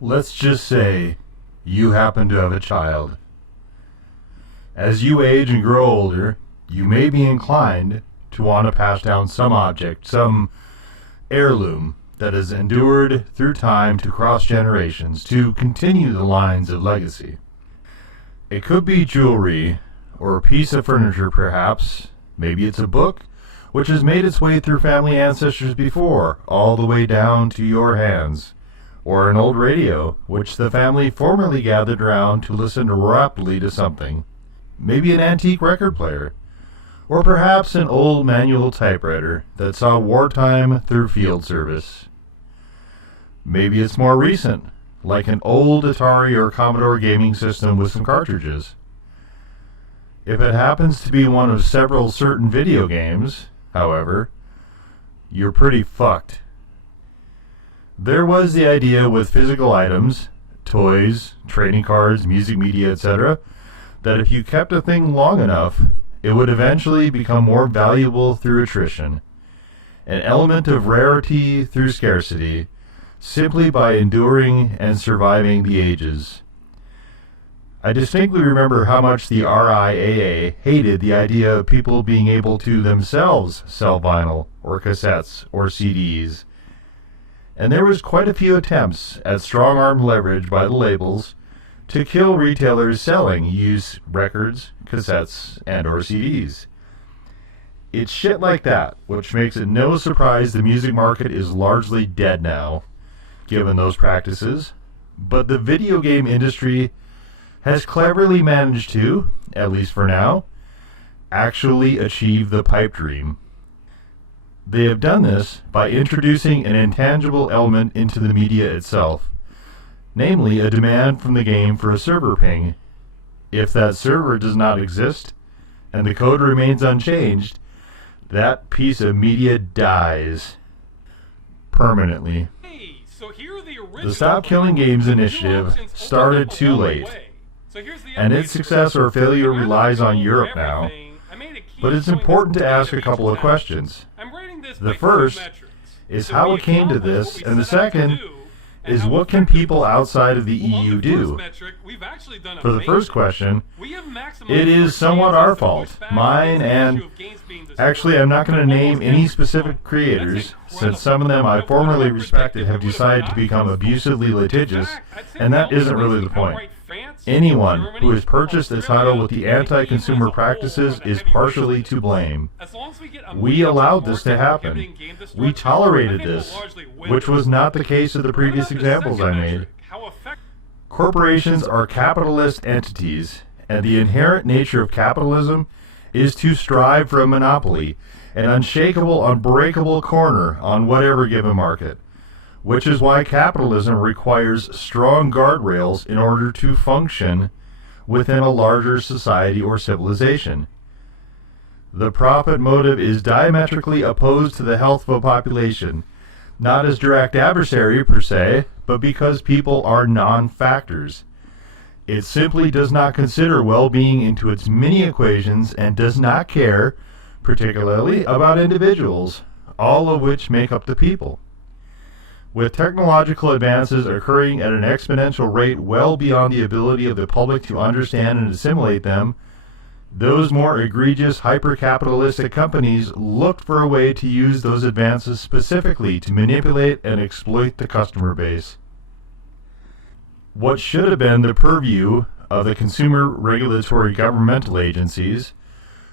Let's just say you happen to have a child. As you age and grow older, you may be inclined to want to pass down some object, some heirloom that has endured through time to cross generations, to continue the lines of legacy. It could be jewelry, or a piece of furniture perhaps. Maybe it's a book, which has made its way through family ancestors before, all the way down to your hands. Or an old radio, which the family formerly gathered around to listen rapidly to something. Maybe an antique record player. Or perhaps an old manual typewriter that saw wartime through field service. Maybe it's more recent, like an old Atari or Commodore gaming system with some cartridges. If it happens to be one of several certain video games, however, you're pretty fucked. There was the idea with physical items, toys, trading cards, music media, etc., that if you kept a thing long enough, it would eventually become more valuable through attrition, an element of rarity through scarcity, simply by enduring and surviving the ages. I distinctly remember how much the RIAA hated the idea of people being able to themselves sell vinyl, or cassettes, or CDs. And there was quite a few attempts at strong-arm leverage by the labels to kill retailers selling used records, cassettes, and or CDs. It's shit like that, which makes it no surprise the music market is largely dead now, given those practices. But the video game industry has cleverly managed to, at least for now, actually achieve the pipe dream. They have done this by introducing an intangible element into the media itself, namely a demand from the game for a server ping. If that server does not exist, and the code remains unchanged, that piece of media dies permanently. Hey, so here are the The Stop Killing Games initiative started too late, and its success or failure relies on Europe now. But it's important to ask a couple of questions. The first is how it came to this, and the second is what can people outside of the EU do? For the first question, it is somewhat our fault, mine, and actually I'm not going to name any specific creators, since some of them I formerly respected have decided to become abusively litigious, and that isn't really the point. Anyone who has purchased the title with the anti-consumer practices is partially to blame. We allowed this to happen. We tolerated this, which was not the case of the previous examples I made. Corporations are capitalist entities, and the inherent nature of capitalism is to strive for a monopoly, an unshakable, unbreakable corner on whatever given market. Which is why capitalism requires strong guardrails in order to function within a larger society or civilization. The profit motive is diametrically opposed to the health of a population, not as direct adversary per se, but because people are non-factors. It simply does not consider well-being into its many equations and does not care, particularly, about individuals, all of which make up the people. With technological advances occurring at an exponential rate well beyond the ability of the public to understand and assimilate them, those more egregious hyper-capitalistic companies looked for a way to use those advances specifically to manipulate and exploit the customer base. What should have been the purview of the consumer regulatory governmental agencies,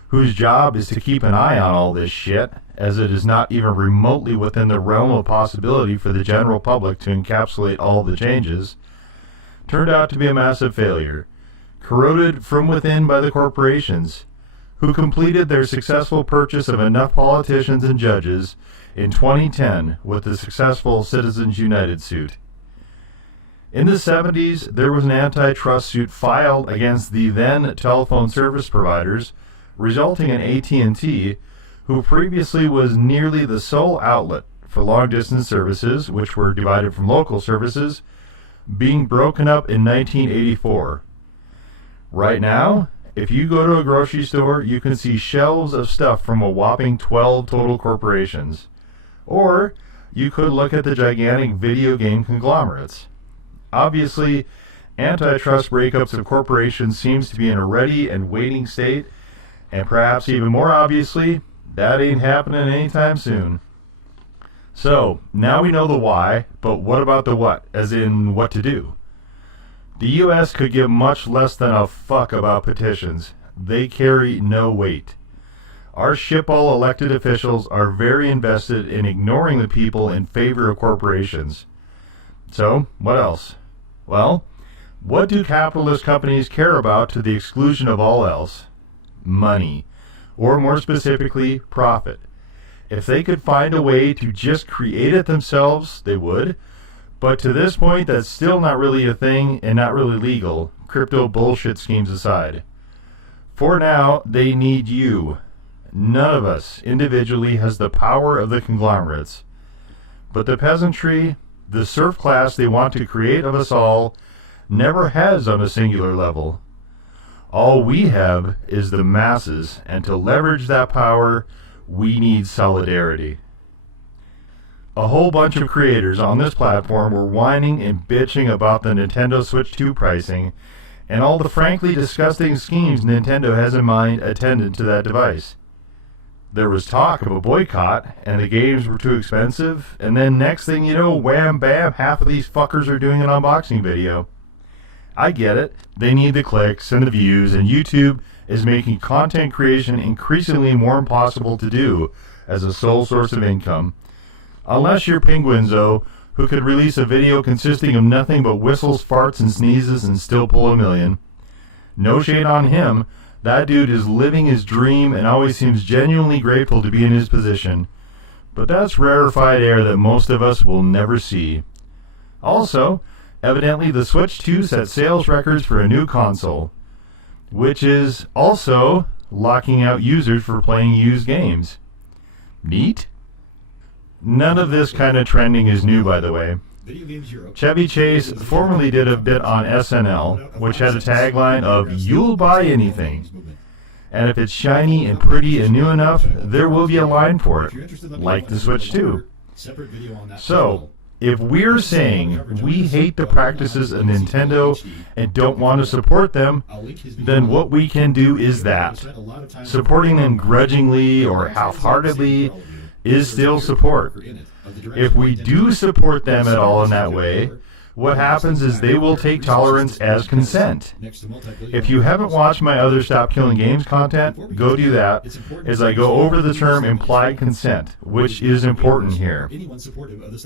whose job is to keep an eye on all this shit, as it is not even remotely within the realm of possibility for the general public to encapsulate all the changes, turned out to be a massive failure, corroded from within by the corporations, who completed their successful purchase of enough politicians and judges in 2010 with the successful Citizens United suit. In the 70s, there was an antitrust suit filed against the then telephone service providers, resulting in AT&T, who previously was nearly the sole outlet for long-distance services, which were divided from local services, being broken up in 1984. Right now, if you go to a grocery store, you can see shelves of stuff from a whopping 12 total corporations. Or you could look at the gigantic video game conglomerates. Obviously, antitrust breakups of corporations seems to be in a ready and waiting state, and perhaps even more obviously, that ain't happening anytime soon. So, now we know the why, but what about the what, as in what to do? The U.S. could give much less than a fuck about petitions. They carry no weight. Our shitball elected officials are very invested in ignoring the people in favor of corporations. So, what else? Well, what do capitalist companies care about to the exclusion of all else? Money. Or more specifically, profit. If they could find a way to just create it themselves, they would. But to this point, that's still not really a thing and not really legal, crypto bullshit schemes aside. For now, they need you. None of us individually has the power of the conglomerates. But the peasantry, the serf class they want to create of us all, never has on a singular level. All we have is the masses, and to leverage that power, we need solidarity. A whole bunch of creators on this platform were whining and bitching about the Nintendo Switch 2 pricing, and all the frankly disgusting schemes Nintendo has in mind attendant to that device. There was talk of a boycott, and the games were too expensive, and then next thing you know, wham bam, half of these fuckers are doing an unboxing video. I get it, they need the clicks and the views, and YouTube is making content creation increasingly more impossible to do as a sole source of income. Unless you're Penguinzo, who could release a video consisting of nothing but whistles, farts, and sneezes and still pull $1 million. No shade on him. That dude is living his dream and always seems genuinely grateful to be in his position. But that's rarefied air that most of us will never see. Also, evidently the Switch 2 set sales records for a new console, which is also locking out users for playing used games. Neat? None of this kind of trending is new, by the way. Chevy Chase formerly did a bit on SNL, which had a tagline of, "You'll buy anything." And if it's shiny and pretty and new enough, there will be a line for it, like the Switch 2. So, if we're saying we hate the practices of Nintendo and don't want to support them, then what we can do is that. Supporting them grudgingly or half-heartedly is still support. If we do support them at all in that way, what happens is they will take tolerance as consent. If you haven't watched my other Stop Killing Games content, go do that, as I go over the term implied consent, which is important here.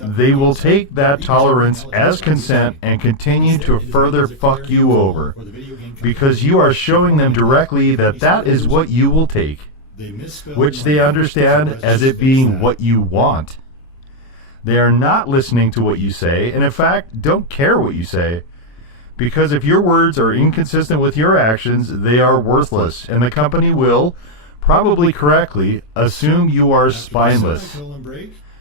They will take that tolerance as consent and continue to further fuck you over, because you are showing them directly that that is what you will take, which they understand as it being what you want. They are not listening to what you say, and in fact, don't care what you say. Because if your words are inconsistent with your actions, they are worthless, and the company will, probably correctly, assume you are spineless.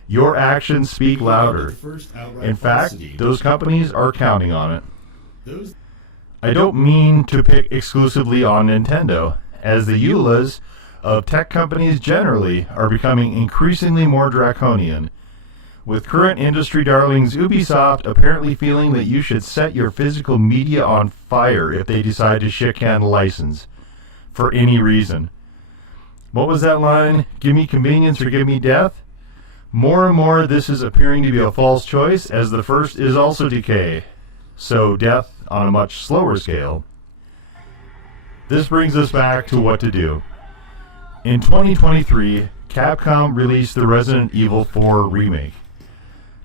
Your actions speak louder. In fact, those companies are counting on it. I don't mean to pick exclusively on Nintendo, as the EULAs of tech companies generally are becoming increasingly more draconian, with current industry darlings Ubisoft apparently feeling that you should set your physical media on fire if they decide to shit-can a license, for any reason. What was that line? Give me convenience or give me death? More and more this is appearing to be a false choice, as the first is also decay, so death on a much slower scale. This brings us back to what to do. In 2023, Capcom released the Resident Evil 4 remake.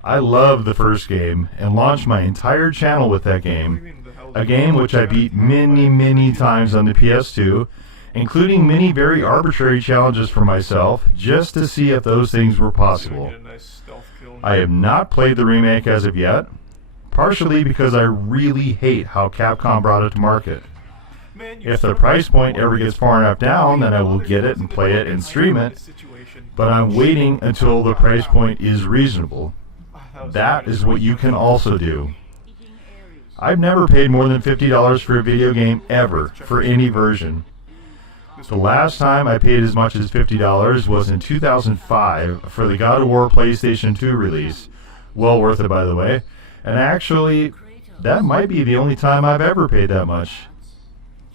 I loved the first game and launched my entire channel with that game, a game which I beat many times on the PS2, including many very arbitrary challenges for myself just to see if those things were possible. I have not played the remake as of yet, partially because I really hate how Capcom brought it to market. If the price point ever gets far enough down, then I will get it and play it and stream it, but I'm waiting until the price point is reasonable. That is what you can also do. I've never paid more than $50 for a video game ever, for any version. The last time I paid as much as $50 was in 2005 for the God of War PlayStation 2 release. Well worth it, by the way. And actually, that might be the only time I've ever paid that much.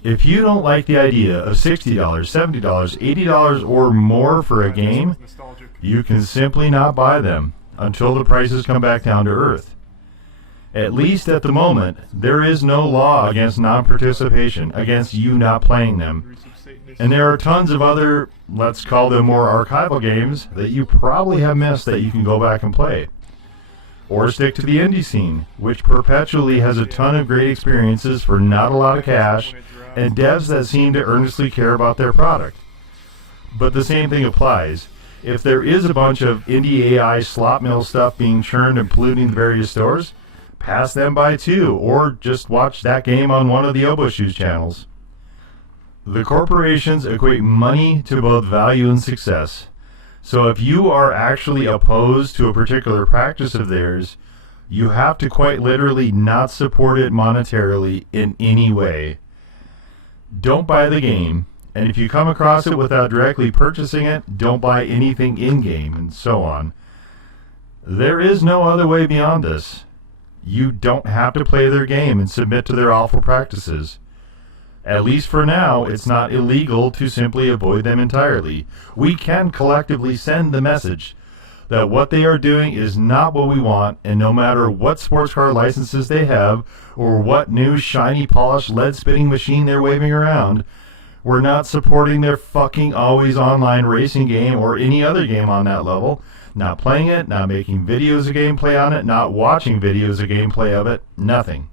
If you don't like the idea of $60, $70, $80 or more for a game, you can simply not buy them until the prices come back down to earth. At least at the moment, there is no law against non-participation, against you not playing them. And there are tons of other, let's call them more archival games, that you probably have missed that you can go back and play. Or stick to the indie scene, which perpetually has a ton of great experiences for not a lot of cash, and devs that seem to earnestly care about their product. But the same thing applies. If there is a bunch of indie AI slop mill stuff being churned and polluting the various stores, pass them by too, or just watch that game on one of the Obo Shoes channels. The corporations equate money to both value and success. So if you are actually opposed to a particular practice of theirs, you have to quite literally not support it monetarily in any way. Don't buy the game, and if you come across it without directly purchasing it, don't buy anything in-game, and so on. There is no other way beyond this. You don't have to play their game and submit to their awful practices. At least for now, it's not illegal to simply avoid them entirely. We can collectively send the message that what they are doing is not what we want, and no matter what sports car licenses they have, or what new shiny polished lead spinning machine they're waving around, we're not supporting their fucking always online racing game or any other game on that level, not playing it, not making videos of gameplay on it, not watching videos of gameplay of it, nothing.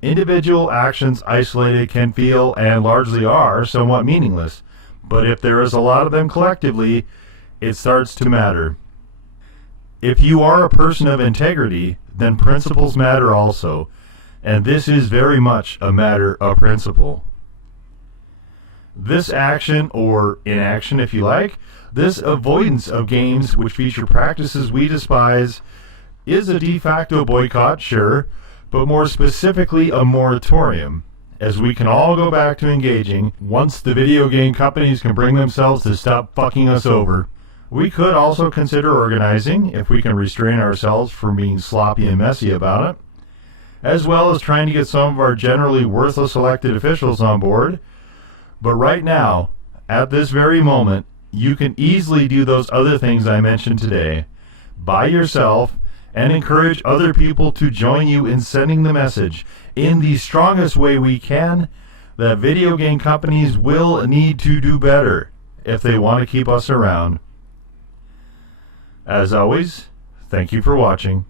Individual actions isolated can feel, and largely are, somewhat meaningless, but if there is a lot of them collectively, it starts to matter. If you are a person of integrity, then principles matter also, and this is very much a matter of principle. This action, or inaction if you like, this avoidance of games which feature practices we despise, is a de facto boycott, sure, but more specifically a moratorium, as we can all go back to engaging once the video game companies can bring themselves to stop fucking us over. We could also consider organizing, if we can restrain ourselves from being sloppy and messy about it, as well as trying to get some of our generally worthless elected officials on board. But right now, at this very moment, you can easily do those other things I mentioned today by yourself and encourage other people to join you in sending the message in the strongest way we can that video game companies will need to do better if they want to keep us around. As always, thank you for watching.